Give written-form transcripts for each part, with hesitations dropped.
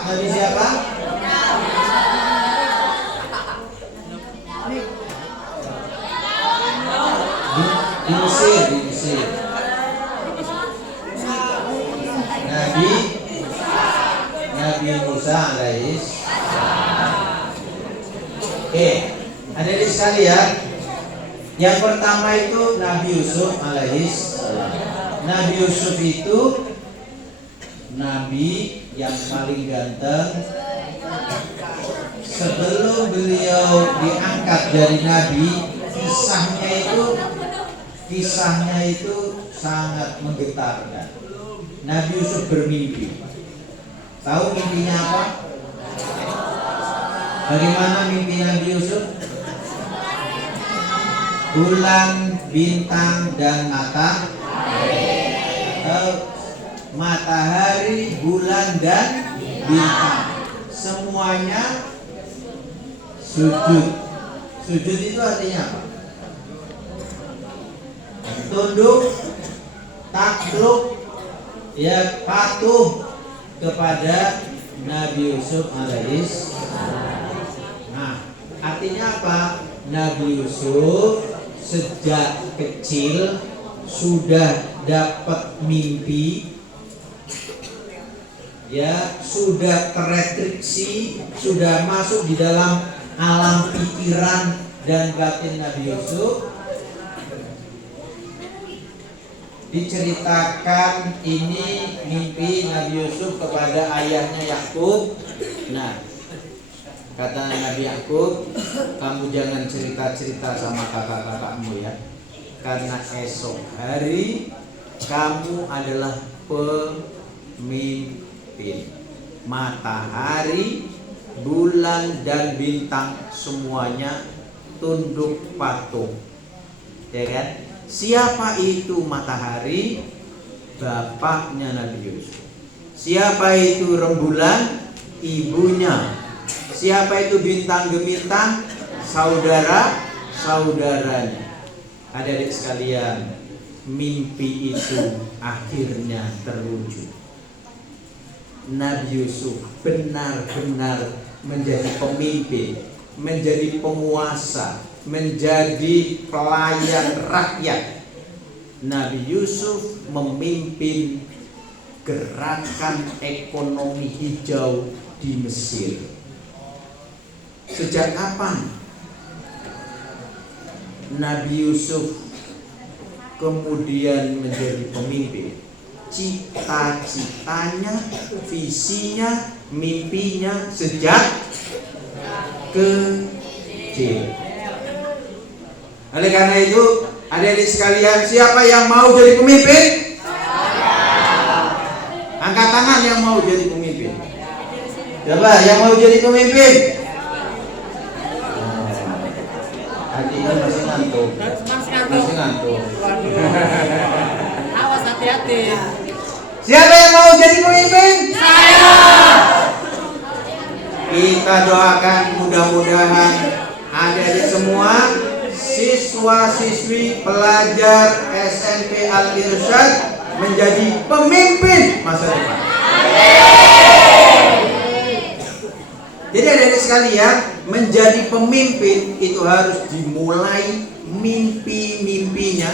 Nabi siapa? Di Mesir, di Mesir. Nabi Musa alaihis. Oke, hadirin sekalian, yang pertama itu Nabi Yusuf alaihis. Nabi Yusuf itu nabi yang paling ganteng. Sebelum beliau diangkat dari nabi, kisahnya itu sangat menggetarkan. Nabi Yusuf bermimpi. Tahu mimpinya apa? Bagaimana mimpi Nabi Yusuf? Bulan, bintang, dan matahari, bulan, dan bintang semuanya sujud. Sujud itu artinya apa? Tunduk, takluk, ya, patuh kepada Nabi Yusuf alaihis. Nah, artinya apa? Nabi Yusuf sejak kecil sudah dapat mimpi, ya, sudah terestriksi, sudah masuk di dalam alam pikiran dan batin Nabi Yusuf. Diceritakan ini mimpi Nabi Yusuf kepada ayahnya Yakub. Nah, kata Nabi Yakub, kamu jangan cerita-cerita sama kakak-kakakmu ya, karena esok hari kamu adalah pemimpin. Matahari, bulan, dan bintang semuanya tunduk patuh, ya kan? Siapa itu matahari? Bapaknya Nabi Yusuf. Siapa itu rembulan? Ibunya. Siapa itu bintang gemintang? Saudara-saudaranya. Adik-adik sekalian, mimpi itu akhirnya terwujud. Nabi Yusuf benar-benar menjadi pemimpin, menjadi penguasa, menjadi pelayan rakyat. Nabi Yusuf memimpin gerakan ekonomi hijau di Mesir. Sejak kapan Nabi Yusuf kemudian menjadi pemimpin? Cita-citanya, visinya, mimpinya sejak kecil. Oleh karena itu, adik-adik sekalian, siapa yang mau jadi pemimpin? Angkat tangan yang mau jadi pemimpin. Coba yang mau jadi pemimpin. Adiknya masih ngantuk. Masih ngantuk. Awas, hati-hati. Siapa yang mau jadi pemimpin? Saya. Kita doakan mudah-mudahan adik-adik semua, siswa-siswi pelajar SMP Al-Irsyad menjadi pemimpin masa depan. Jadi adik-adik sekalian, menjadi pemimpin itu harus dimulai mimpi-mimpinya,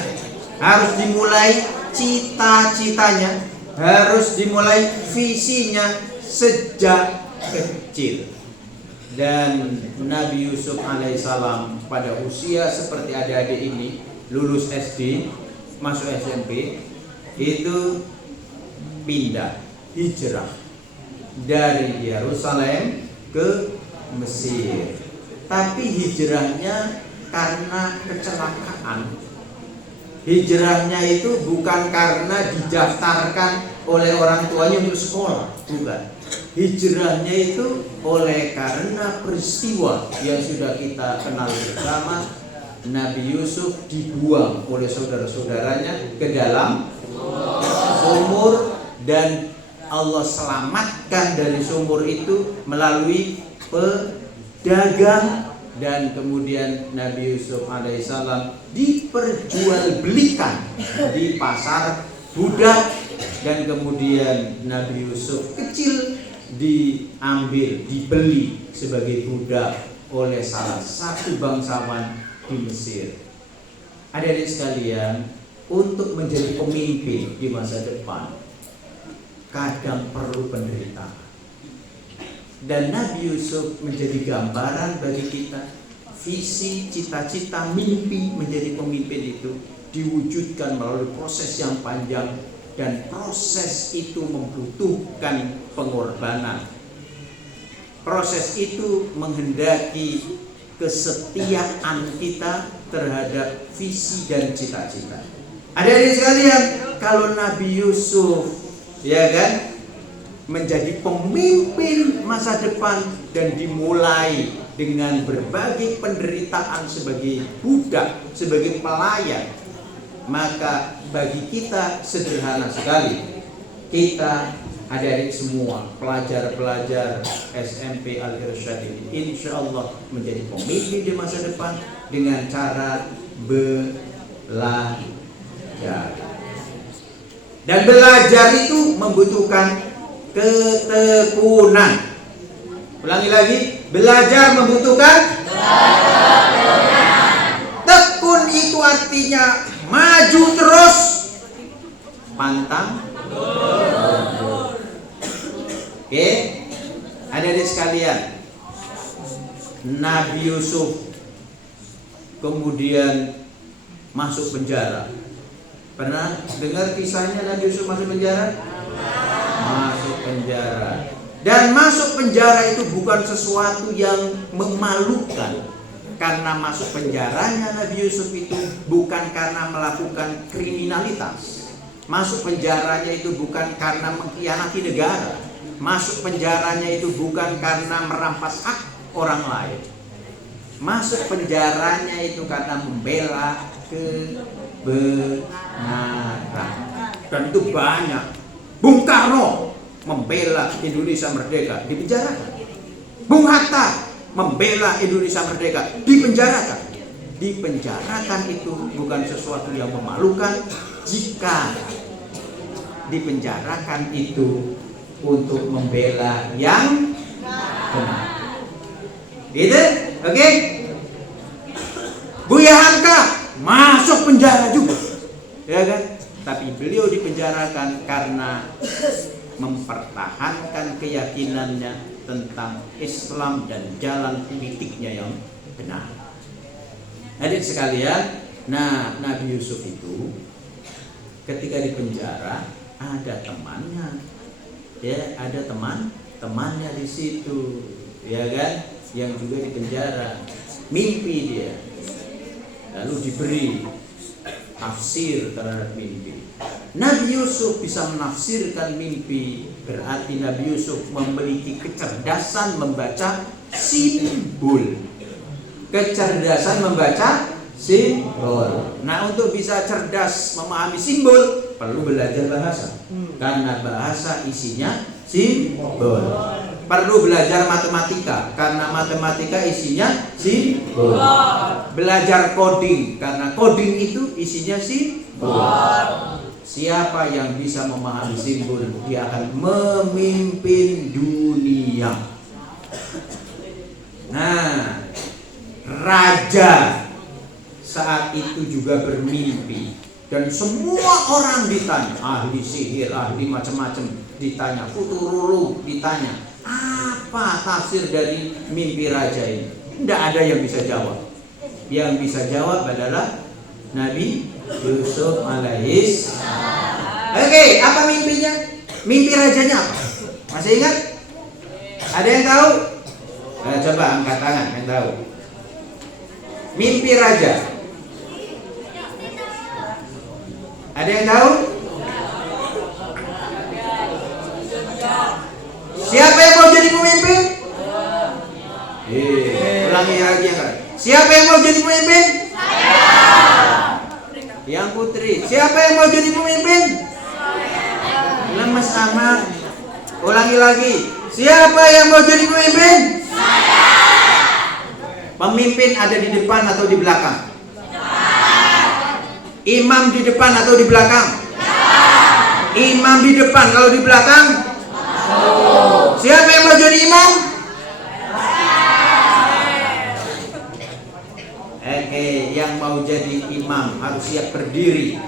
harus dimulai cita-citanya, harus dimulai visinya sejak kecil. Dan Nabi Yusuf alaihissalam pada usia seperti adik-adik ini, lulus SD, masuk SMP, itu pindah, hijrah dari Yerusalem ke Mesir. Tapi hijrahnya karena kecelakaan. Hijrahnya itu bukan karena didaftarkan oleh orang tuanya untuk sekolah, bukan. Hijrahnya itu oleh karena peristiwa yang sudah kita kenal bersama. Nabi Yusuf dibuang oleh saudara-saudaranya ke dalam sumur, dan Allah selamatkan dari sumur itu melalui pedagang, dan kemudian Nabi Yusuf alaihissalam diperjualbelikan di pasar budak, dan kemudian Nabi Yusuf kecil diambil, dibeli sebagai budak oleh salah satu bangsawan di Mesir. Adik-adik sekalian, untuk menjadi pemimpin di masa depan kadang perlu penderitaan. Dan Nabi Yusuf menjadi gambaran bagi kita. Visi, cita-cita, mimpi menjadi pemimpin itu diwujudkan melalui proses yang panjang, dan proses itu membutuhkan pengorbanan. Proses itu menghendaki kesetiaan kita terhadap visi dan cita-cita. Adik-adik sekalian, kalau Nabi Yusuf, ya kan, menjadi pemimpin masa depan dan dimulai dengan berbagai penderitaan sebagai budak, sebagai pelayan, maka bagi kita sederhana sekali. Kita adik-adik semua, pelajar-pelajar SMP Al-Irsyad ini, insya Allah menjadi pemimpin di masa depan dengan cara belajar. Dan belajar itu membutuhkan ketekunan. Ulangi lagi, belajar membutuhkan ketekunan. Tekun itu artinya maju terus, pantang. Oke, adik-adik sekalian, Nabi Yusuf kemudian masuk penjara. Pernah dengar kisahnya Nabi Yusuf masuk penjara? Masuk penjara. Dan masuk penjara itu bukan sesuatu yang memalukan. Karena masuk penjaranya Nabi Yusuf itu bukan karena melakukan kriminalitas. Masuk penjaranya itu bukan karena mengkhianati negara. Masuk penjaranya itu bukan karena merampas hak orang lain. Masuk penjaranya itu karena membela kebenaran. Dan itu banyak. Bung Karno membela Indonesia merdeka, dipenjarakan. Bung Hatta membela Indonesia merdeka, dipenjarakan. Dipenjarakan itu bukan sesuatu yang memalukan jika dipenjarakan itu untuk membela yang benar. Gitu? Oke? Buya Hamka masuk penjara juga, ya kan? Tapi beliau dipenjarakan karena mempertahankan keyakinannya tentang Islam dan jalan politiknya yang benar. Adik sekalian, nah Nabi Yusuf itu ketika di penjara ada temannya, ya ada temannya di situ, ya kan, yang juga di penjara. Mimpi dia, lalu diberi tafsir terhadap mimpi. Nabi Yusuf bisa menafsirkan mimpi, berarti Nabi Yusuf memiliki kecerdasan membaca simbol. Kecerdasan membaca simbol. Nah, untuk bisa cerdas memahami simbol perlu belajar bahasa. Karena bahasa isinya simbol. Perlu belajar matematika karena matematika isinya simbol. Belajar coding karena coding itu isinya simbol. Siapa yang bisa memahami simbol, dia akan memimpin dunia. Nah, raja saat itu juga bermimpi, dan semua orang ditanya, ahli sihir, ahli macam-macam ditanya, futurolog ditanya, apa tafsir dari mimpi raja ini? Tidak ada yang bisa jawab. Yang bisa jawab adalah Nabi Yusuf alaihis. Oke, apa mimpinya? Mimpi rajanya apa? Masih ingat? Ada yang tahu? Nah, coba angkat tangan yang tahu. Mimpi raja. Ada yang tahu? Siapa yang mau jadi pemimpin? Ulangi lagi kan. Siapa yang mau jadi pemimpin? Yang putri. Siapa yang mau jadi pemimpin? Lemes amat. Ulangi lagi. Siapa yang mau jadi pemimpin? Pemimpin ada di depan atau di belakang? Imam di depan atau di belakang? Imam di depan, kalau di belakang? Siapa yang mau jadi imam? Oke, yang mau jadi imam harus siap berdiri.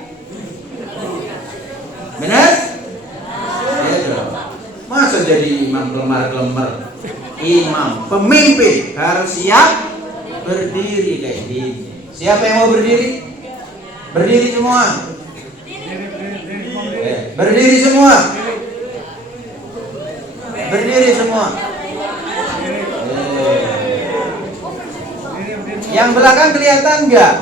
Benar? Ya dong. Masa jadi imam lemar-lemar? Imam, pemimpin harus siap berdiri kayak gini. Siapa yang mau berdiri? Berdiri semua. Berdiri semua. Berdiri semua. Yang belakang kelihatan enggak?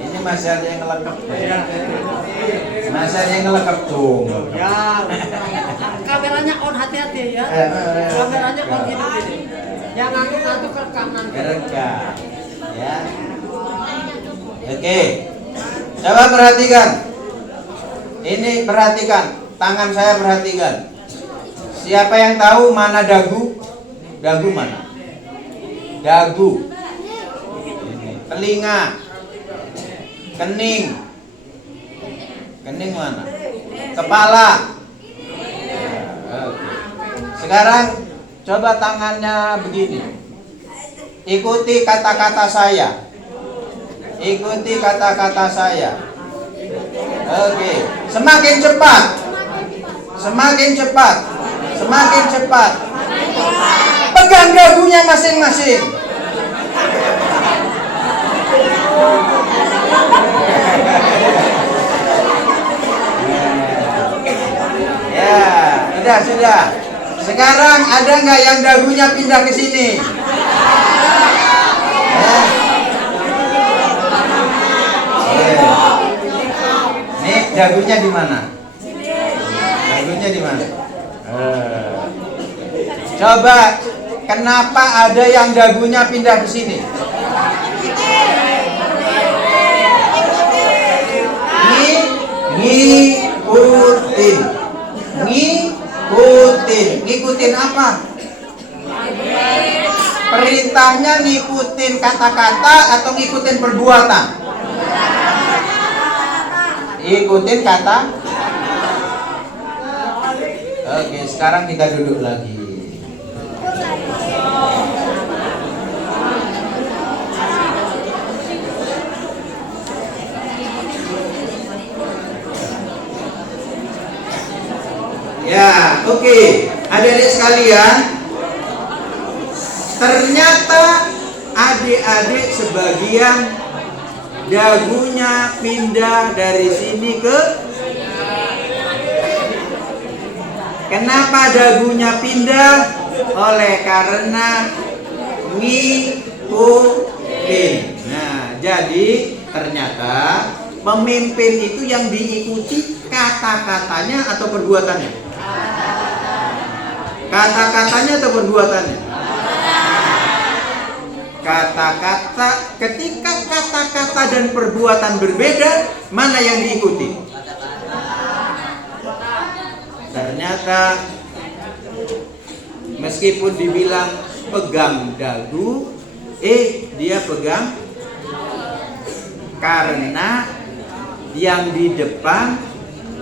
Ini masih ada yang ngelekep. Masih ada yang ngelekep tuh. Ya, kameranya on, hati-hati ya. Kameranya on gini. Yang ngantuk-ngantuk ke kanan. Rekam. Ya. Oke. Coba perhatikan. Ini perhatikan. Tangan saya perhatikan. Siapa yang tahu mana dagu? Dagu mana? Dagu. Ini. Telinga. Kening. Kening mana? Kepala. Oke. Sekarang coba tangannya begini. Ikuti kata-kata saya. Ikuti kata-kata saya. Oke. Semakin cepat. Semakin cepat. Semakin cepat. Pegang dagunya masing-masing. Ya, sudah. Sekarang ada nggak yang dagunya pindah ke sini? Ya. Nih, dagunya di mana? Dagunya di mana? Coba, kenapa ada yang dagunya pindah ke sini? Ngikutin. Ngikutin apa? Perintahnya ngikutin kata-kata atau ngikutin perbuatan? Ikutin kata. Oke, sekarang kita duduk lagi. Ya, oke. Adik-adik sekalian, ternyata adik-adik sebagian dagunya pindah dari sini ke. Kenapa dagunya pindah? Oleh karena ngikutin. Nah, jadi ternyata pemimpin itu yang diikuti kata-katanya atau perbuatannya? Kata-katanya atau perbuatannya? Kata-kata. Ketika kata-kata dan perbuatan berbeda, mana yang diikuti? Ternyata meskipun dibilang pegang dagu, dia pegang karena yang di depan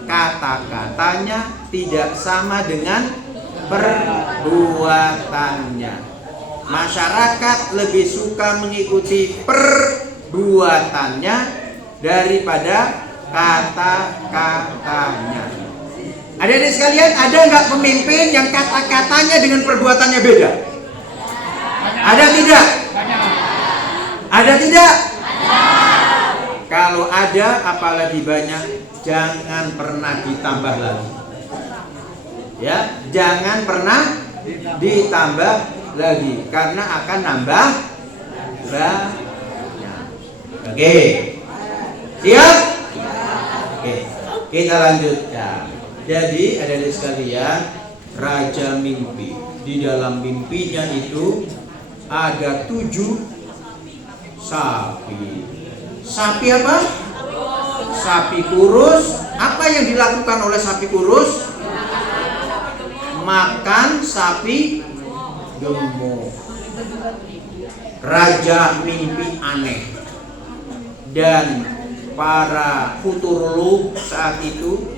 kata-katanya tidak sama dengan perbuatannya. Masyarakat lebih suka mengikuti perbuatannya daripada kata-katanya. Adik-adik sekalian, ada nggak pemimpin yang kata-katanya dengan perbuatannya beda? Ada tidak? Ada tidak? Kalau ada, apalagi banyak, jangan pernah ditambah lagi. Ya, jangan pernah ditambah lagi karena akan nambah banyak. Oke. Siap? Oke. Kita lanjutkan. Jadi, adik-adik sekalian, raja mimpi. Di dalam mimpinya itu ada 7 sapi. Sapi apa? Sapi kurus. Apa yang dilakukan oleh sapi kurus? Makan sapi gemuk. Raja mimpi aneh. dan para futurolog saat itu,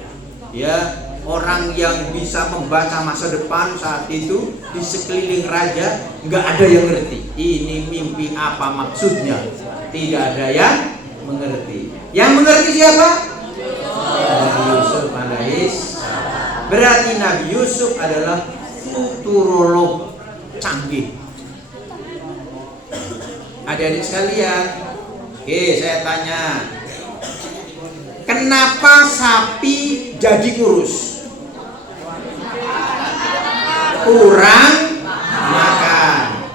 ya, orang yang bisa membaca masa depan saat itu di sekeliling raja, nggak ada yang ngerti ini mimpi apa maksudnya. Tidak ada yang mengerti. Yang mengerti siapa? Nabi Yusuf alaihissalam. Berarti Nabi Yusuf adalah futurolog canggih. Adik-adik sekalian, oke, saya tanya, kenapa sapi jadi kurus? Kurang makan.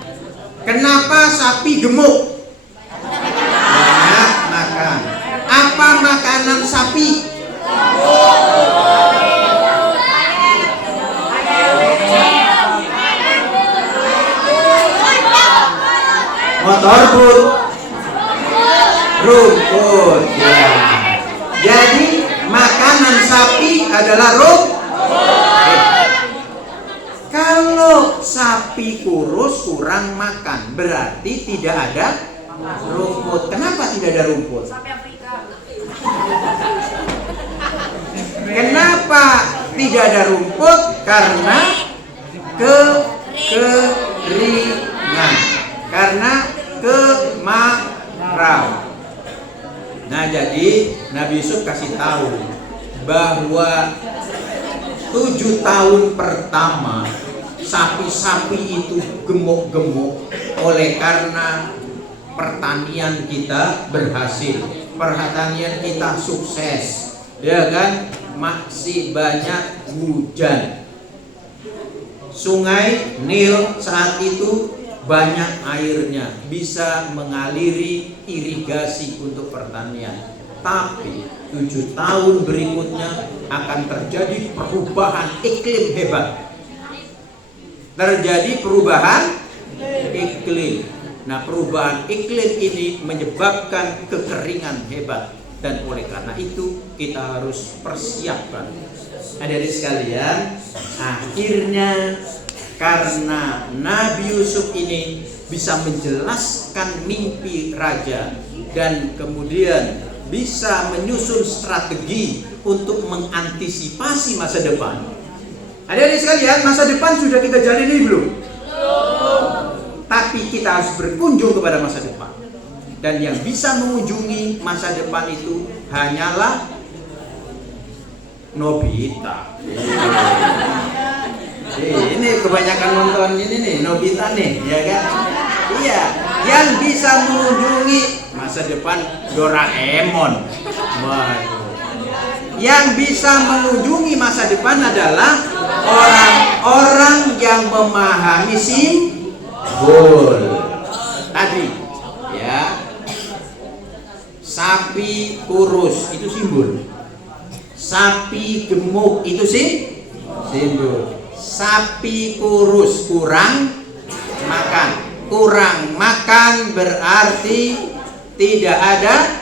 Kenapa sapi gemuk? Banyak makan. Apa makanan sapi? Motor bud, rumput. Ya. Jadi makanan sapi adalah rumput. Kalau sapi kurus kurang makan, berarti tidak ada rumput. Kenapa tidak ada rumput? Kenapa tidak ada rumput? Karena kekeringan. Karena kemarau. Nah, jadi Nabi Yusuf kasih tahu bahwa 7 tahun pertama sapi-sapi itu gemuk-gemuk oleh karena pertanian kita berhasil, pertanian kita sukses, ya kan? Masih banyak hujan. Sungai Nil saat itu banyak airnya, bisa mengaliri irigasi untuk pertanian. Tapi 7 tahun berikutnya akan terjadi perubahan iklim hebat. Terjadi perubahan iklim. Nah, perubahan iklim ini menyebabkan kekeringan hebat, dan oleh karena itu kita harus persiapkan. Adik-adik sekalian, akhirnya karena Nabi Yusuf ini bisa menjelaskan mimpi raja dan kemudian bisa menyusun strategi untuk mengantisipasi masa depan. Adik-adik sekalian, masa depan sudah kita jalani belum? Tapi kita harus berkunjung kepada masa depan. Dan yang bisa mengunjungi masa depan itu hanyalah Nobita. Ini kebanyakan nonton ini nih, Nobita nih, ya kan? Iya, yang bisa mengunjungi masa depan Doraemon. Waduh. Yang bisa mengunjungi masa depan adalah orang-orang yang memahami simbol. Tadi, ya, sapi kurus itu simbol. Sapi gemuk itu simbol. Sapi kurus kurang makan. Kurang makan berarti tidak ada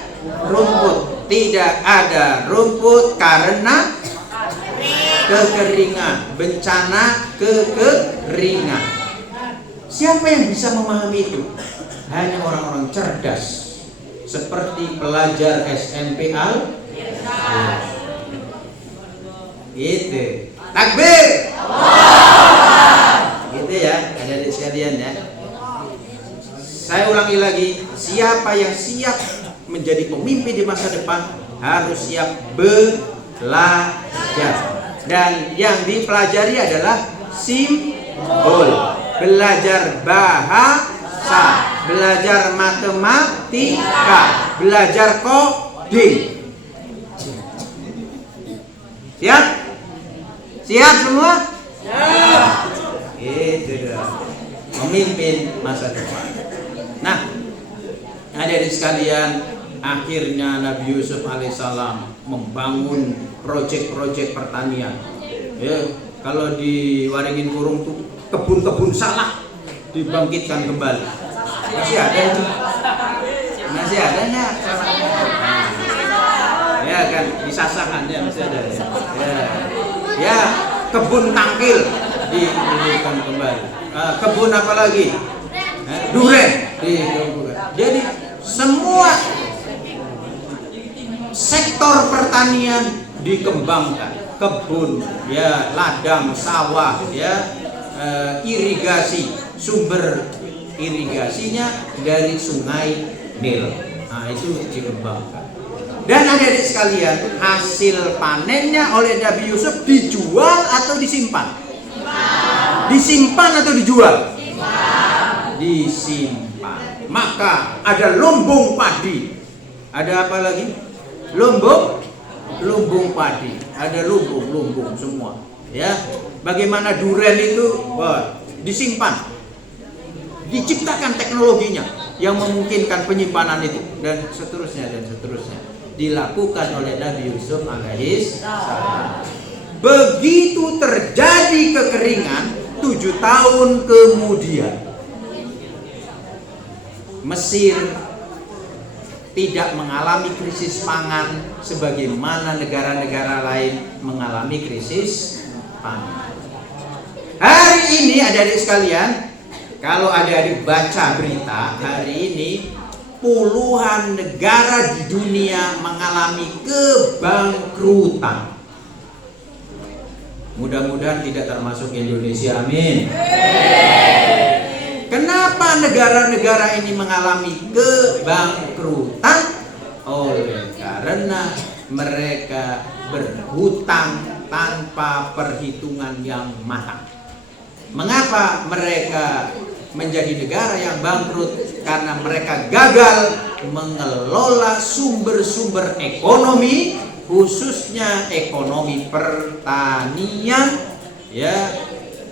rumput. Tidak ada rumput karena kekeringan, bencana kekeringan. Siapa yang bisa memahami itu? Hanya orang-orang cerdas, seperti pelajar SMP gitu. Takbir. Gitu ya, adik-adik sekalian ya. Saya ulangi lagi, siapa yang siap menjadi pemimpin di masa depan harus siap belajar. Dan yang dipelajari adalah simbol. Belajar bahasa, belajar matematika, belajar coding. Siap? Siap semua? Siap. Itu dah. Memimpin masa depan. Nah, adik-adik sekalian, akhirnya Nabi Yusuf alaihissalam membangun proyek-proyek pertanian. Ya, kalau di Waringin Kurung tuh kebun-kebun salak dibangkitkan kembali. Masih ada itu? Masih ada nggak? Ya kan, di Sasakan ya masih ada. Ya, kebun tangkil dibangkitkan kembali. Kebun apa lagi? Duren. Jadi semua sektor pertanian dikembangkan, kebun, ya, ladang, sawah, ya, irigasi, sumber irigasinya dari sungai Nil. Nah, itu dikembangkan. Dan adik-adik sekalian, hasil panennya oleh Nabi Yusuf dijual atau disimpan? Disimpan atau dijual? Disimpan. Maka ada lumbung padi. Ada apa lagi? Lumbung padi. Ada lumbung semua. Ya, bagaimana duren itu? Wah, disimpan. Diciptakan teknologinya yang memungkinkan penyimpanan itu, dan seterusnya. Dilakukan oleh Nabi Yusuf alaihissalam. Begitu terjadi kekeringan 7 tahun kemudian, Mesir tidak mengalami krisis pangan sebagaimana negara-negara lain mengalami krisis pangan. Hari ini adik-adik sekalian, kalau adik-adik baca berita hari ini, puluhan negara di dunia mengalami kebangkrutan. Mudah-mudahan tidak termasuk Indonesia, amin. Kenapa negara-negara ini mengalami kebangkrutan? Oleh karena mereka berhutang tanpa perhitungan yang matang. Mengapa mereka menjadi negara yang bangkrut? Karena mereka gagal mengelola sumber-sumber ekonomi, khususnya ekonomi pertanian, ya,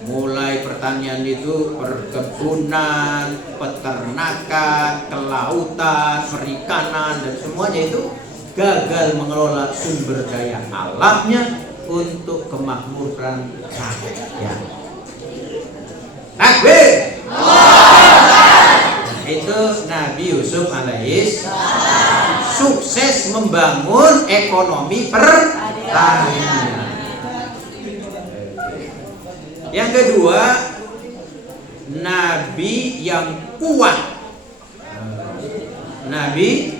mulai pertanian itu perkebunan, peternakan, kelautan, perikanan, dan semuanya itu gagal mengelola sumber daya alamnya untuk kemakmuran rakyat. Takbir. Itu Nabi Yusuf alaihissalam sukses membangun ekonomi pertanian. Yang kedua, Nabi yang kuat. Nabi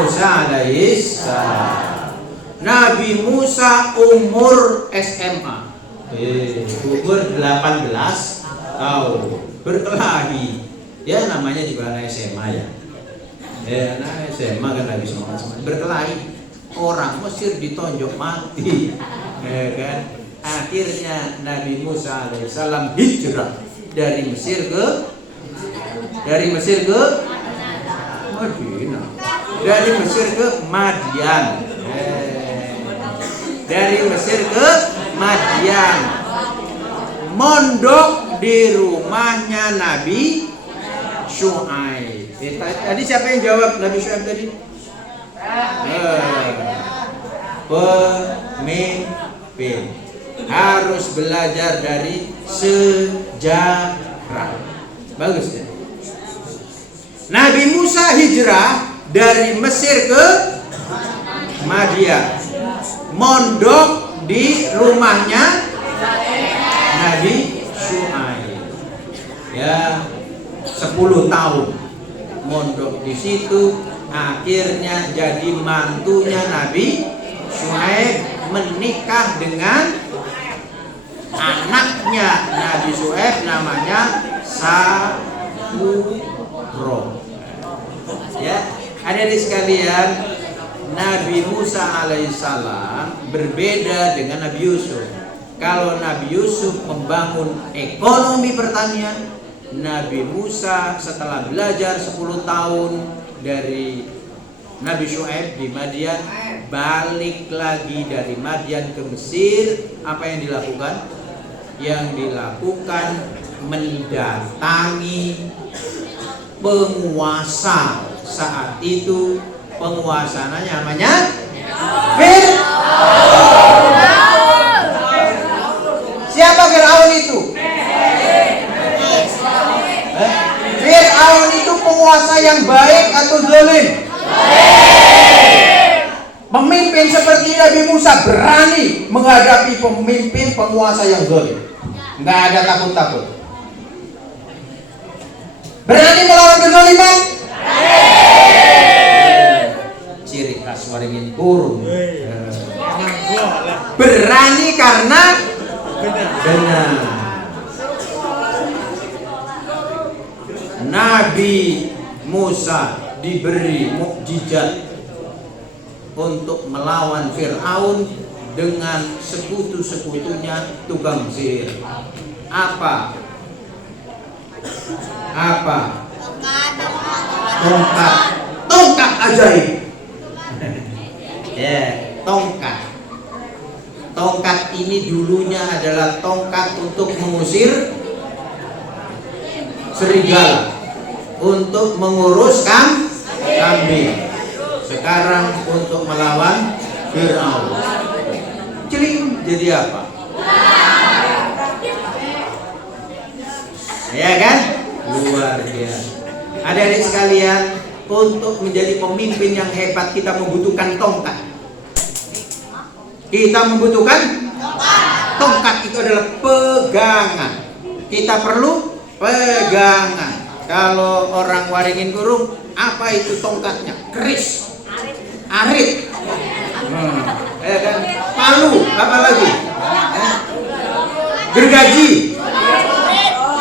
Musa alaihissalam. Nabi Musa umur SMA. Umur 18 tahun, berkelahi. Ya, namanya juga anak SMA ya. Anak SMA kan lagi semangat berkelahi. Orang Mesir ditonjok mati. Kan? Akhirnya Nabi Musa alaihissalam hijrah dari Mesir ke Madinah. Dari Mesir ke Madian. Dari Mesir ke Madian, mondok di rumahnya Nabi Syuaib. Tadi siapa yang jawab Nabi Syuaib tadi? Pemimpin harus belajar dari sejarah. Bagus ya. Nabi Musa hijrah dari Mesir ke Madian, mondok di rumahnya Nabi Syuaib. Ya, 10 tahun mondok di situ. Akhirnya jadi mantunya Nabi Syuaib, menikah dengan anaknya Nabi Syuaib, namanya Sapuro. Ya, adik-adik sekalian, Nabi Musa alaihissalam berbeda dengan Nabi Yusuf. Kalau Nabi Yusuf membangun ekonomi pertanian, Nabi Musa setelah belajar 10 tahun dari Nabi Syuaib di Madian, balik lagi dari Madian ke Mesir. Apa yang dilakukan? Yang dilakukan mendatangi penguasa saat itu. Penguasanya namanya Fir'aun. Siapa Fir'aun itu? Fir'aun itu penguasa yang baik atau zalim? Pemimpin seperti Nabi Musa berani menghadapi pemimpin penguasa yang zalim. Nggak ada takut-takut. Berani melawan kezaliman? waringin kurung. Berani karena benar. Nabi Musa diberi mukjizat untuk melawan Fir'aun dengan sekutu-sekutunya tukang sihir. Apa? Tongkat ajaib. Ya, tongkat. Tongkat ini dulunya adalah tongkat untuk mengusir serigala, untuk mengurus kambing. Sekarang untuk melawan Fir'aun. Celing, jadi apa? Ya kan? Luar biasa. Adik-adik sekalian, untuk menjadi pemimpin yang hebat kita membutuhkan tongkat. Kita membutuhkan tongkat. Itu adalah pegangan. Kita perlu pegangan. Kalau orang waringin kurung, apa itu tongkatnya? Keris, arit, kan? Palu, apa lagi? Gergaji.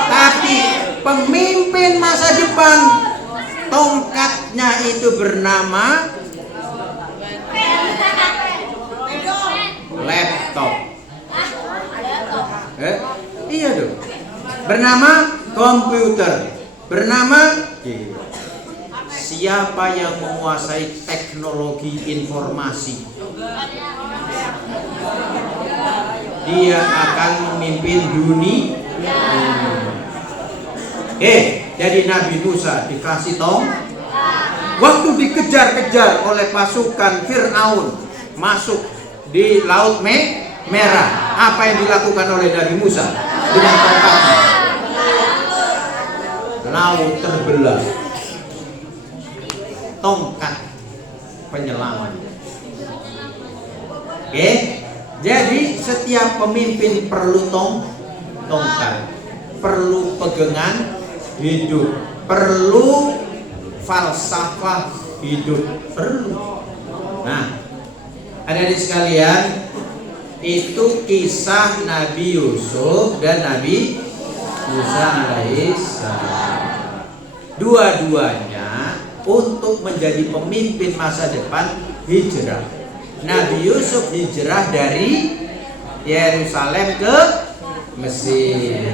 Tapi pemimpin masa depan, tongkatnya itu bernama laptop. Iya dong. Bernama komputer. Bernama siapa yang menguasai teknologi informasi, dia akan memimpin dunia. Jadi Nabi Musa dikasih waktu dikejar-kejar oleh pasukan Fir'aun masuk di Laut Merah. Apa yang dilakukan oleh Nabi Musa dengan tongkatnya? Laut terbelah. Tongkat penyelamat. Jadi setiap pemimpin perlu tongkat, perlu pegangan hidup, perlu falsafah hidup, perlu. Nah, adik-adik sekalian, itu kisah Nabi Yusuf dan Nabi Musa alaihissalam. Dua-duanya untuk menjadi pemimpin masa depan hijrah. Nabi Yusuf hijrah dari Yerusalem ke Mesir.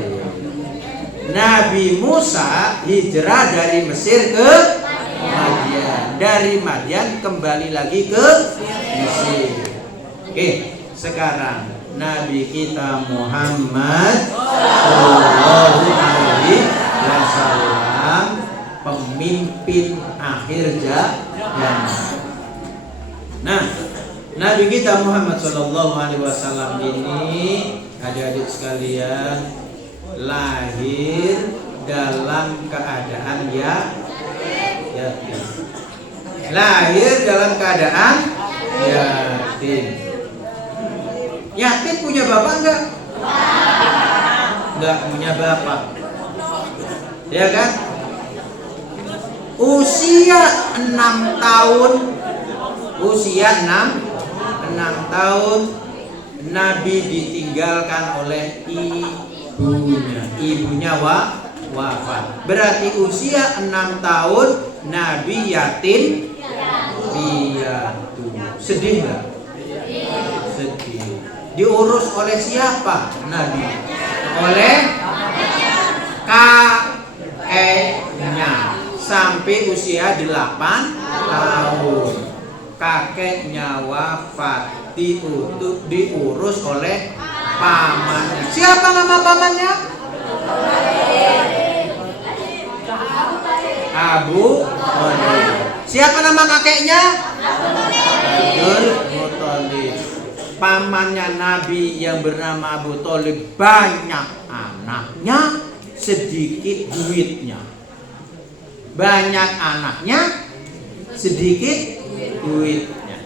Nabi Musa hijrah dari Mesir ke Madian. Dari Madian kembali lagi ke Mesir. Sekarang Nabi kita Muhammad Sallallahu Alaihi Wasallam, pemimpin akhir zaman. Nah, Nabi kita Muhammad Sallallahu Alaihi Wasallam ini, adik-adik sekalian, lahir dalam keadaan yatim. Lahir dalam keadaan yatim. Yatim punya bapak enggak? Enggak punya bapak. Ya kan? Usia 6 tahun, usia 6 tahun Nabi ditinggalkan oleh ibunya wafat. Berarti usia 6 tahun Nabi yatim piatu. Sedih nggak? Sedih. Diurus oleh siapa Nabi? Oleh kakeknya sampai usia 8 tahun. Kakeknya wafat, diurus oleh pamannya. Siapa nama pamannya? Abu Thalib. Siapa nama kakeknya? Abdul Muthalib. Pamannya Nabi yang bernama Abu Thalib banyak anaknya, sedikit duitnya. Banyak anaknya, sedikit duitnya.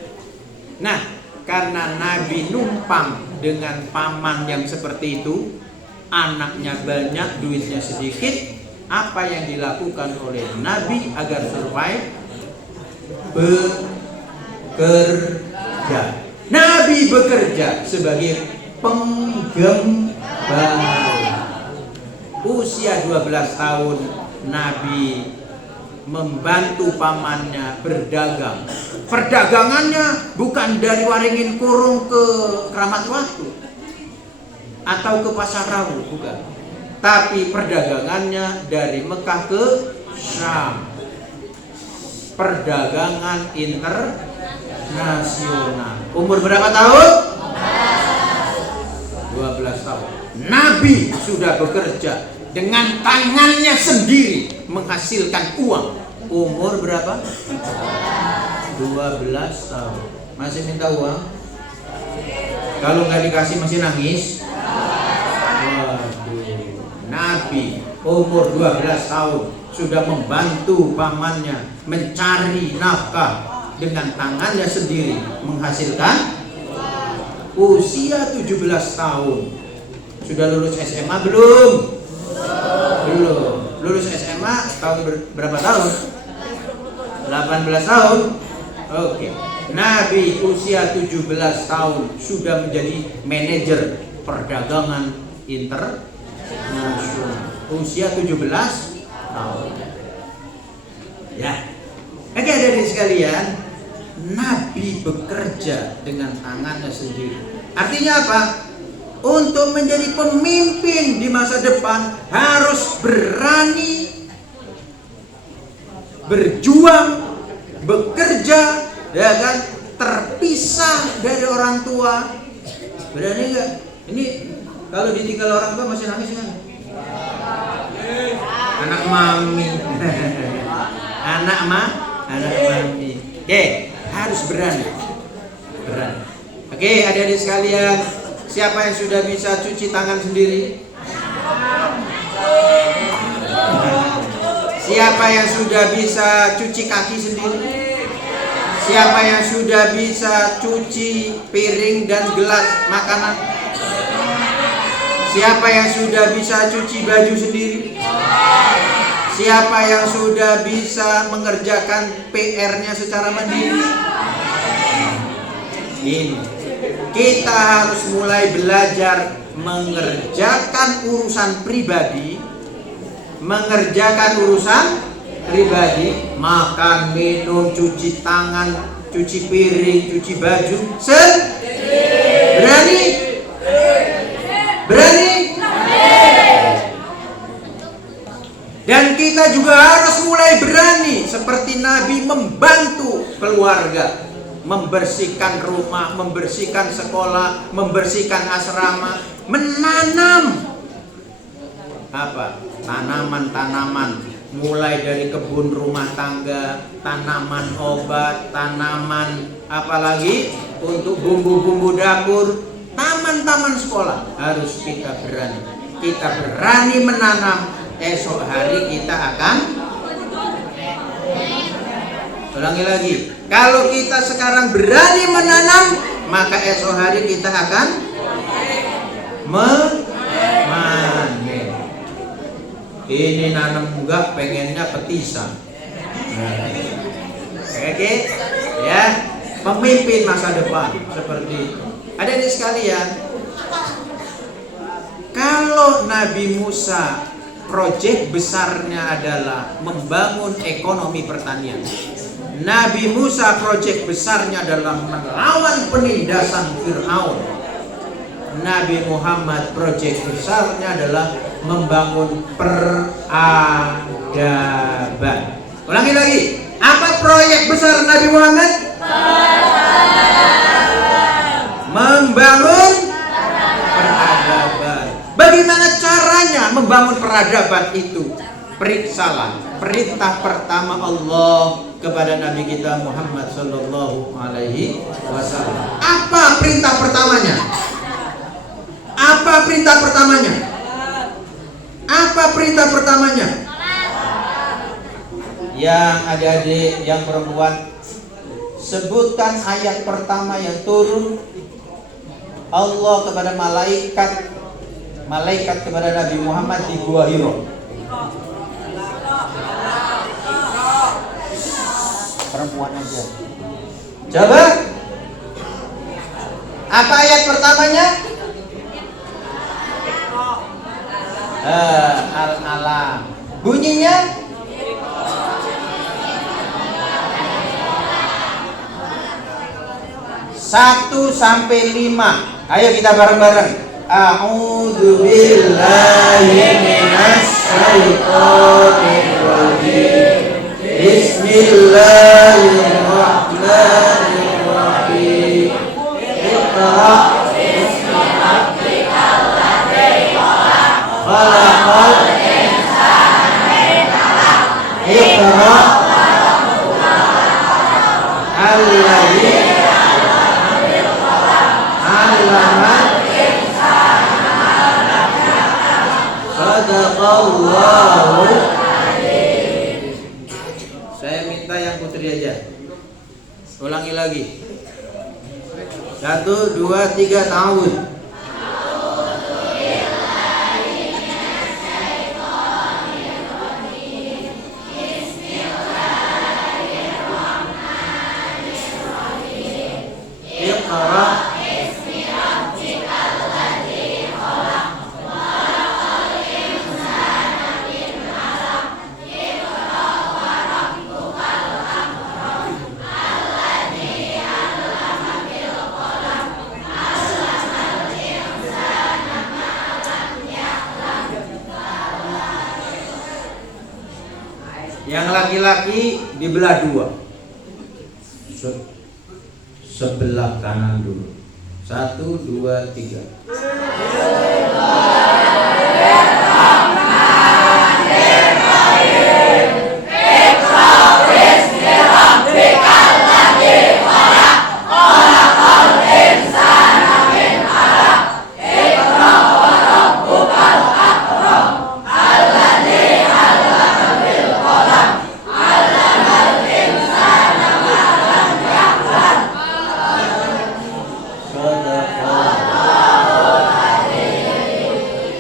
Nah, karena Nabi numpang dengan paman yang seperti itu, anaknya banyak, duitnya sedikit, apa yang dilakukan oleh Nabi agar survive? bekerja. Nabi bekerja sebagai penggembala. Usia 12 tahun Nabi membantu pamannya berdagang. Perdagangannya bukan dari Waringin Kurung ke Kramat Watu atau ke Pasar Rawu, bukan. Tapi perdagangannya dari Mekah ke Syam. Perdagangan internasional. Umur berapa tahun? 12 tahun. Nabi sudah bekerja dengan tangannya sendiri menghasilkan uang. Umur berapa? 12 tahun. Masih minta uang? Kalau nggak dikasih masih nangis? Waduh. Nabi umur 12 tahun sudah membantu pamannya mencari nafkah dengan tangannya sendiri menghasilkan. Usia 17 tahun. Sudah lulus SMA belum? Belum. Lulus SMA tahun berapa tahun? 18 tahun. Oke. Nabi usia 17 tahun sudah menjadi manajer perdagangan internasional. Usia 17 tahun. Ya. Oke, adik-adik sekalian, Nabi bekerja dengan tangannya sendiri. Artinya apa? Untuk menjadi pemimpin di masa depan harus berani berjuang, bekerja, ya kan, terpisah dari orang tua. Berani nggak? Ini kalau ditinggal orang tua masih nangis kan? Anak mami, anak mami. Oke, harus berani. Oke, adik-adik sekalian, siapa yang sudah bisa cuci tangan sendiri? Siapa yang sudah bisa cuci kaki sendiri? Siapa yang sudah bisa cuci piring dan gelas makanan? Siapa yang sudah bisa cuci baju sendiri? Siapa yang sudah bisa mengerjakan PR-nya secara mandiri? Ini kita harus mulai belajar mengerjakan urusan pribadi, makan, minum, cuci tangan, cuci piring, cuci baju, berani. Dan kita juga harus mulai berani seperti Nabi membantu keluarga, membersihkan rumah, membersihkan sekolah, membersihkan asrama, menanam tanaman-tanaman, mulai dari kebun rumah tangga, tanaman obat, tanaman apalagi untuk bumbu-bumbu dapur, taman-taman sekolah. Harus kita berani menanam. Esok hari kita akan, ulangi lagi, kalau kita sekarang berani menanam, maka esok hari kita akan memanen. Ini nanam enggak, pengennya petisan. Oke, ya, pemimpin masa depan seperti itu. Adik-adik sekalian, kalau Nabi Musa proyek besarnya adalah membangun ekonomi pertanian, Nabi Musa proyek besarnya adalah melawan penindasan Fir'aun, Nabi Muhammad proyek besarnya adalah membangun peradaban. Ulangi lagi, apa proyek besar Nabi Muhammad? Membangun peradaban. Bagaimana caranya membangun peradaban itu? Periksalah perintah pertama Allah kepada Nabi kita Muhammad Sallallahu Alaihi Wasallam. Apa perintah pertamanya? Yang adik-adik, yang perempuan, sebutkan ayat pertama yang turun Allah kepada malaikat kepada Nabi Muhammad di Gua Hira. Perempuan aja. Coba. Apa ayat pertamanya? Al-Alam. Bunyinya? Satu sampai 5. Ayo kita bareng-bareng. A'udzu billahi minasy syaithanir rajim. Bismillahirrahmanirrahim. Iqra bismi rabbikal ladzi khalaq. Khalaqal insana min 'alaq. Iqra wa rabbukal akram. Alladzi 'allama bil qalam. 'allamal insana ma lam ya'lam. Shadaqallahu. Saya minta yang putri aja. Ulangi lagi. 1, 2, 3 tahun. Iqra. Yang laki-laki dibelah 2. Sebelah kanan dulu. 1, 2, 3.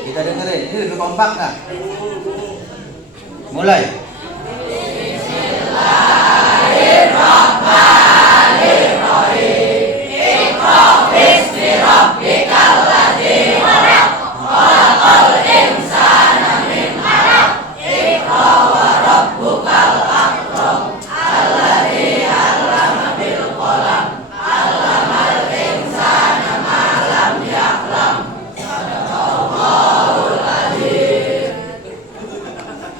Kita dengerin, ini lebih kompak nggak? Mulai.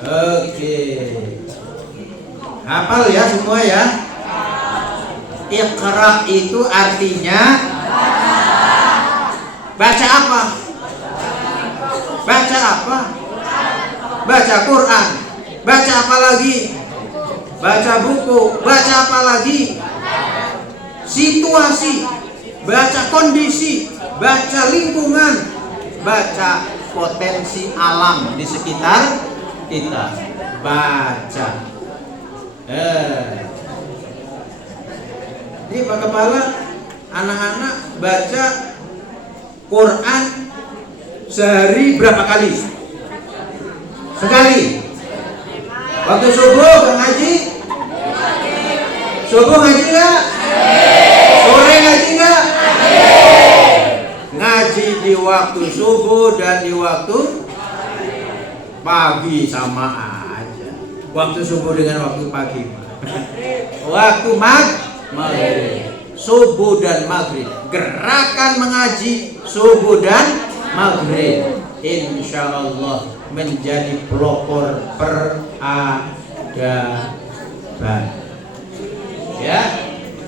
Oke. Hafal ya semua ya. Iqra itu artinya baca apa? Baca apa? Baca Quran. Baca apa lagi? Baca buku. Baca apa lagi? Situasi. Baca kondisi. Baca lingkungan. Baca potensi alam di sekitar kita. Baca. Ini Pak Kepala, anak-anak baca Quran sehari berapa kali? Sekali. Waktu subuh ngaji? Subuh ngaji nggak? Sore ngaji nggak? Ngaji di waktu subuh dan di waktu pagi sama aja. Waktu subuh dengan waktu pagi. Waktu maghrib. Subuh dan maghrib. Gerakan mengaji subuh dan maghrib. Insya Allah menjadi pelopor peradaban. Ya.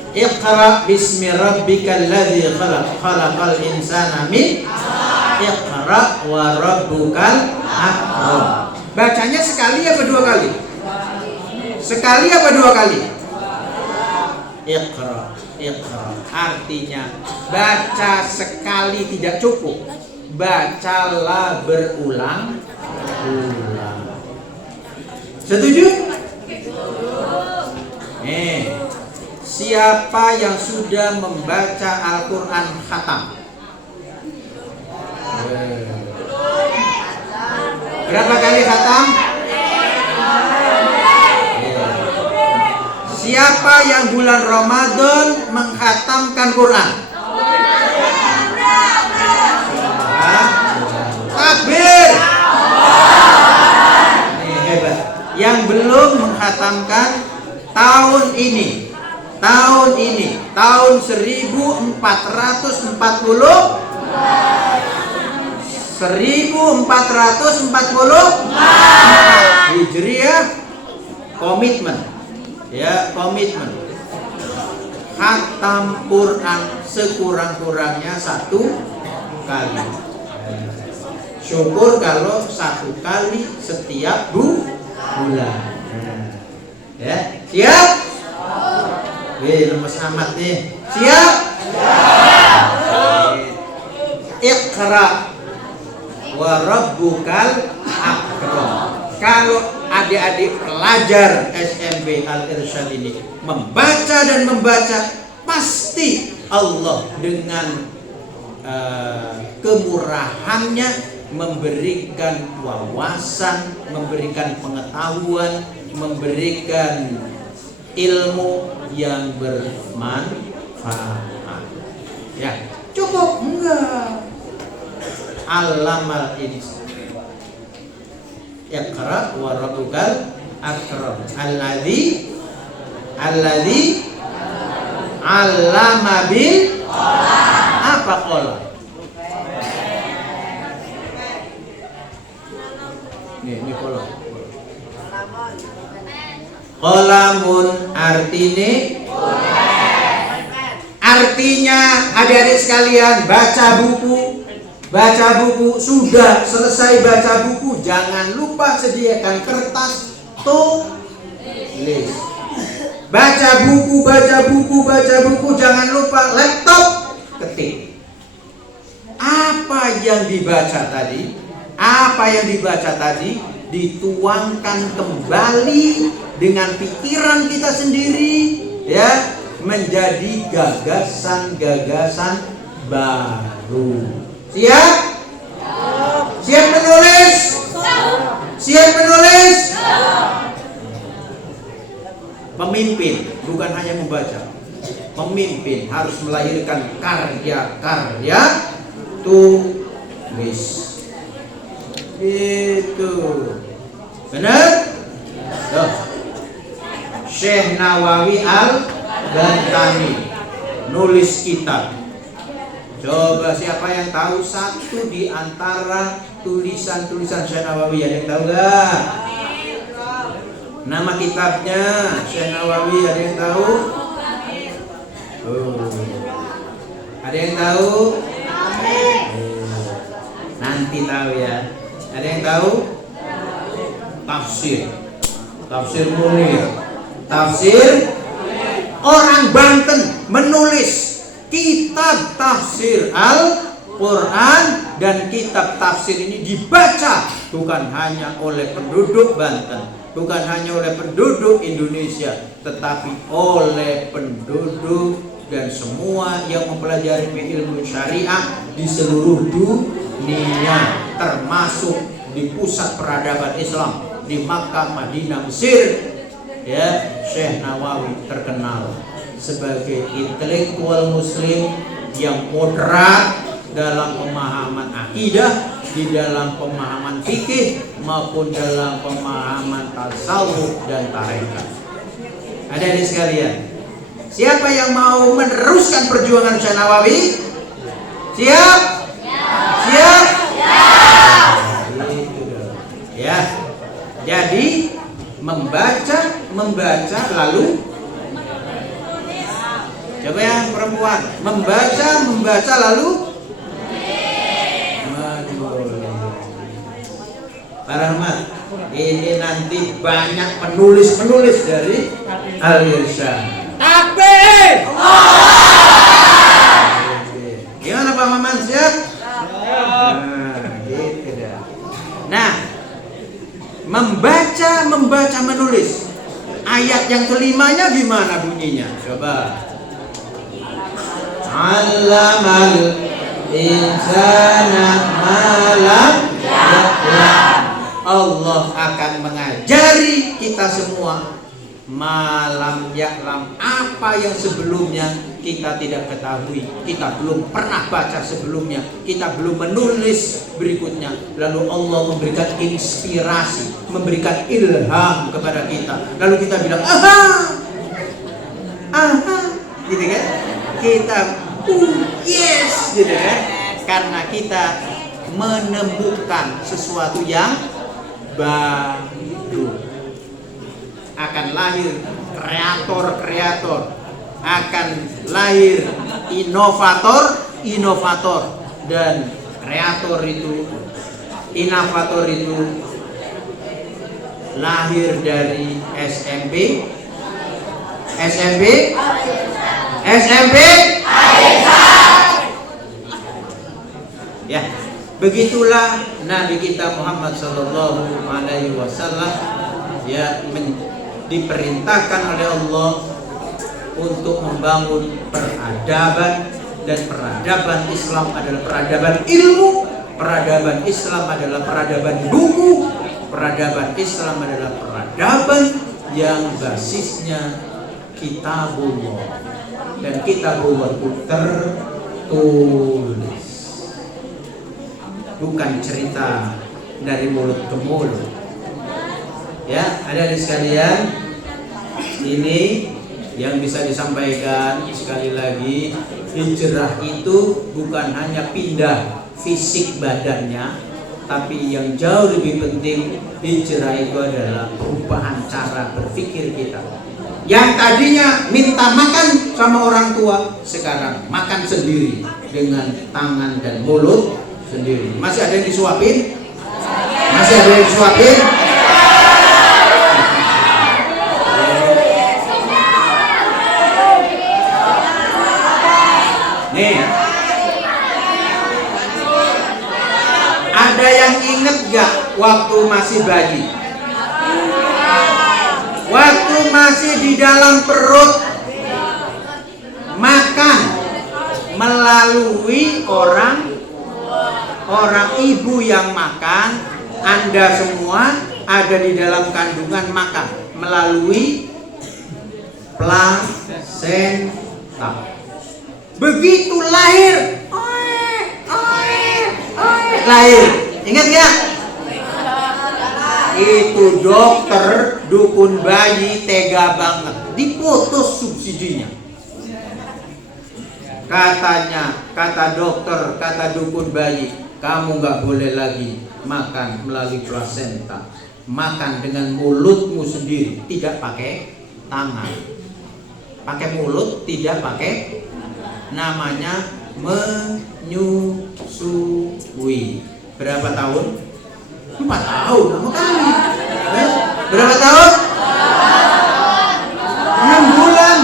Iqra bismi rabbikal ladzi khalaq. Khalaqal insana min 'alaq. Iqra wa rabbukal akram. Bacanya sekali apa 2 kali? Sekali apa 2 kali? Iqra. Iqra artinya baca sekali tidak cukup. Bacalah berulang-ulang. Setuju? Siapa yang sudah membaca Al-Quran khatam? Berapa kali khatam? Siapa yang bulan Ramadan menghatamkan Quran? Takbir. Ini hebat. Yang belum menghatamkan tahun ini, tahun 1440 Hijriah, komitmen, ya komitmen. Khatam Quran sekurang-kurangnya 1 kali. Syukur kalau 1 kali setiap bulan. Ya, siap? Lemes amat nih. Siap? Iqra wa rabbukal akram. Kalau adik-adik pelajar SMP Al-Irsyad ini membaca dan membaca, pasti Allah dengan kemurahannya memberikan wawasan, memberikan pengetahuan, memberikan ilmu yang bermanfaat. Ya, cukup enggak? Alamal insan. Iqra wa rabbukal akram. Alladzi 'allama bil apa qalam? Ini qalam. Qalamun artinya adik-adik sekalian, baca buku, sudah selesai baca buku, jangan lupa sediakan kertas tulis. Baca buku, jangan lupa laptop ketik. Apa yang dibaca tadi dituangkan kembali dengan pikiran kita sendiri, ya, menjadi gagasan-gagasan baru. Siap? Siap menulis? Pemimpin bukan hanya membaca. Pemimpin harus melahirkan karya-karya tulis. Itu. Benar? Tuh. Syekh Nawawi Al-Bantani nulis kitab. Coba siapa yang tahu satu di antara tulisan-tulisan Syekh Nawawi? Ada yang tahu enggak? Nama kitabnya Syekh Nawawi, ada yang tahu? Ada yang tahu? Nanti tahu ya. Ada yang tahu? Tafsir Munir. Orang Banten menulis kitab tafsir Al-Quran, dan kitab tafsir ini dibaca bukan hanya oleh penduduk Banten, bukan hanya oleh penduduk Indonesia, tetapi oleh penduduk dan semua yang mempelajari ilmu syariah di seluruh dunia, termasuk di pusat peradaban Islam di Makkah, Madinah, Mesir. Ya, Syekh Nawawi terkenal sebagai intelektual muslim yang moderat dalam pemahaman akidah, di dalam pemahaman fikih maupun dalam pemahaman tasawuf dan tarekat. Adik-adik sekalian, siapa yang mau meneruskan perjuangan Syekh Nawawi? Siap? Siap? Ya. Jadi membaca lalu coba yang perempuan membaca lalu Pak Rahmat, ini nanti banyak penulis dari Al-Irsyad. Takbir! Gimana Pak Maman, siap? Gitu dah. Nah, membaca menulis. Ayat yang kelimanya gimana bunyinya? Coba. Allamal insana malam ya'lam. Allah akan mengajari kita semua malam ya'lam, apa yang sebelumnya kita tidak ketahui, kita belum pernah baca sebelumnya, kita belum menulis berikutnya. Lalu Allah memberikan inspirasi, memberikan ilham kepada kita. Lalu kita bilang aha, gitu kan? Kita yes, gitu kan? Karena kita menemukan sesuatu yang baru. Akan lahir kreator-kreator, akan lahir inovator, dan kreator itu, inovator itu lahir dari SMP ya. Begitulah Nabi kita Muhammad sallallahu alaihi wasallam ya diperintahkan oleh Allah untuk membangun peradaban, dan peradaban Islam adalah peradaban ilmu, peradaban Islam adalah peradaban buku, peradaban Islam adalah peradaban yang basisnya kitabullah, dan kitabullah itu tertulis, bukan cerita dari mulut ke mulut. Ya, adik-adik sekalian, ini yang bisa disampaikan sekali lagi, hijrah itu bukan hanya pindah fisik badannya, tapi yang jauh lebih penting, hijrah itu adalah perubahan cara berpikir kita. Yang tadinya minta makan sama orang tua, sekarang makan sendiri dengan tangan dan mulut sendiri. Masih ada yang disuapin? Masih ada yang disuapin? Nih, ada yang inget gak waktu masih bayi? Waktu masih di dalam perut, makan melalui orang ibu yang makan. Anda semua ada di dalam kandungan, makan melalui plasenta. Begitu lahir, lahir, ingat gak? Itu dokter dukun bayi tega banget, diputus subsidinya. Katanya, kata dokter, kata dukun bayi, kamu gak boleh lagi makan melalui plasenta, makan dengan mulutmu sendiri, tidak pakai tangan, pakai mulut, tidak pakai. Namanya menyusui. Berapa tahun? 4 tahun, lama kali. Berapa tahun? 6 bulan.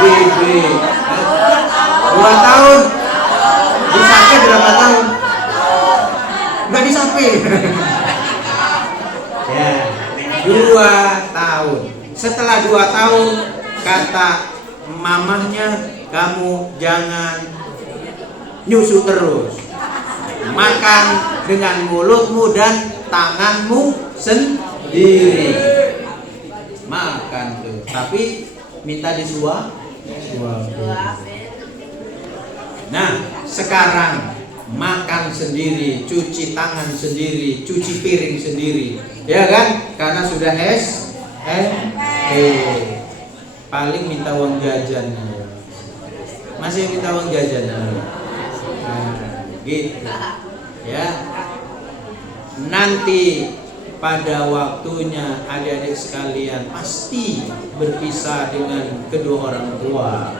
Baby. 2 tahun. Disape berapa tahun? Enggak disape. Ya, 2 tahun. Setelah 2 tahun, kata mamahnya, kamu jangan nyusu terus, makan dengan mulutmu dan tanganmu sendiri. Makan tuh, tapi minta disuap. Nah, sekarang makan sendiri, cuci tangan sendiri, cuci piring sendiri, ya kan? Karena sudah paling minta uang jajan. Masih minta uang jajan. Nah, gitu. Ya. Nanti pada waktunya adik-adik sekalian pasti berpisah dengan kedua orang tua,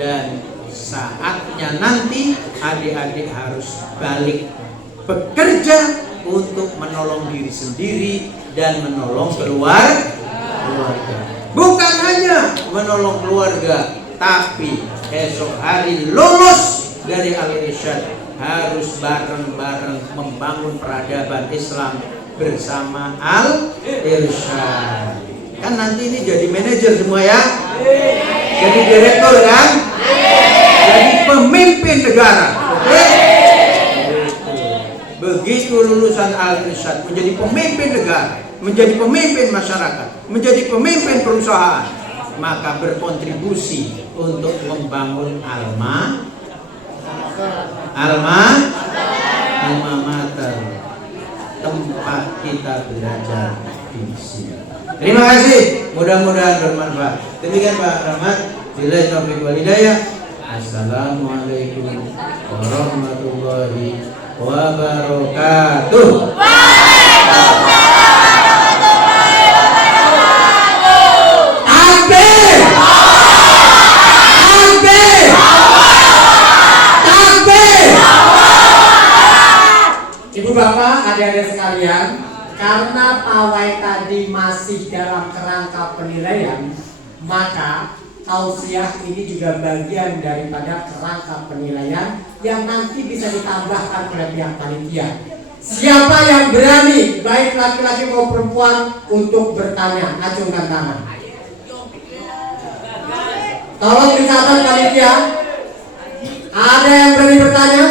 dan saatnya nanti adik-adik harus balik bekerja untuk menolong diri sendiri dan menolong keluarga. Bukan hanya menolong keluarga, tapi esok hari lulus dari Al-Irsyad harus bareng-bareng membangun peradaban Islam bersama Al-Irsyad. Kan nanti ini jadi manajer semua ya, jadi direktur kan, jadi pemimpin negara. Begitu lulusan Al-Irsyad menjadi pemimpin negara, menjadi pemimpin masyarakat, menjadi pemimpin perusahaan, maka berkontribusi untuk membangun alma mater, tempat kita belajar di sini. Terima kasih, mudah-mudahan bermanfaat. Demikian Pak Rahmat. Billahi taufiq wal hidayah. Assalamualaikum warahmatullahi wabarakatuh. Ibu bapak, adik-adik sekalian, karena pawai tadi masih dalam kerangka penilaian, maka tausiah ini juga bagian daripada kerangka penilaian yang nanti bisa ditambahkan oleh pihak panitia. Siapa yang berani, baik laki-laki maupun perempuan, untuk bertanya? Acungkan tangan. Tolong dicatat panitia. Ada yang berani bertanya?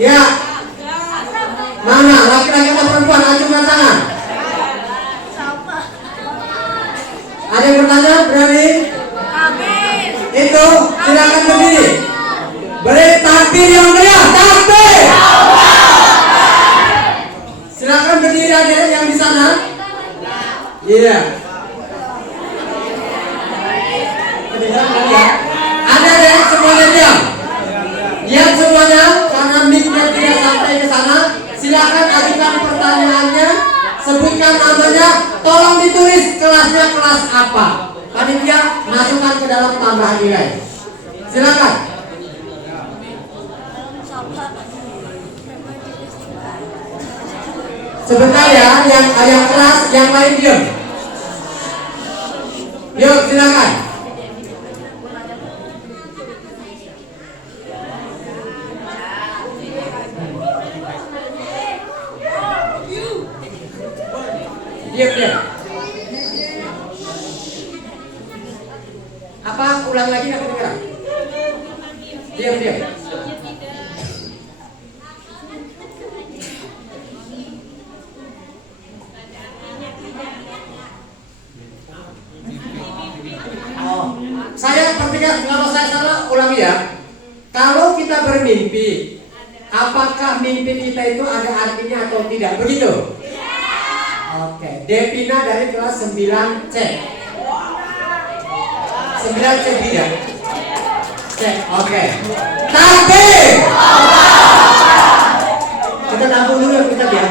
Ya. Mana? Laki-laki atau perempuan? Acungkan tangan. Ada yang bertanya? Berani? Itu silakan berdiri. Beri takbir yang meriah. Takbir. Silakan berdiri adik yang di sana. Iya. Ada adik semuanya diam. Diam semuanya karena mic-nya tidak sampai ke sana. Silakan ajukan pertanyaannya, sebutkan namanya, tolong ditulis kelasnya kelas apa. Panitia masukkan ke dalam tambahan nilai. Silakan. Sebentar ya, yang kelas, yang lain diam. Yuk, silakan. Diam. Apa? Ulang lagi nggak kedengeran? Diam. Oh, saya perhatikan, kalau saya salah ulangi ya. Kalau kita bermimpi, apakah mimpi kita itu ada artinya atau tidak? Begitu? Oke, Devina dari kelas 9C. 9C tidak? Cek, oke. Takbir. Kita tampung dulu kita ya.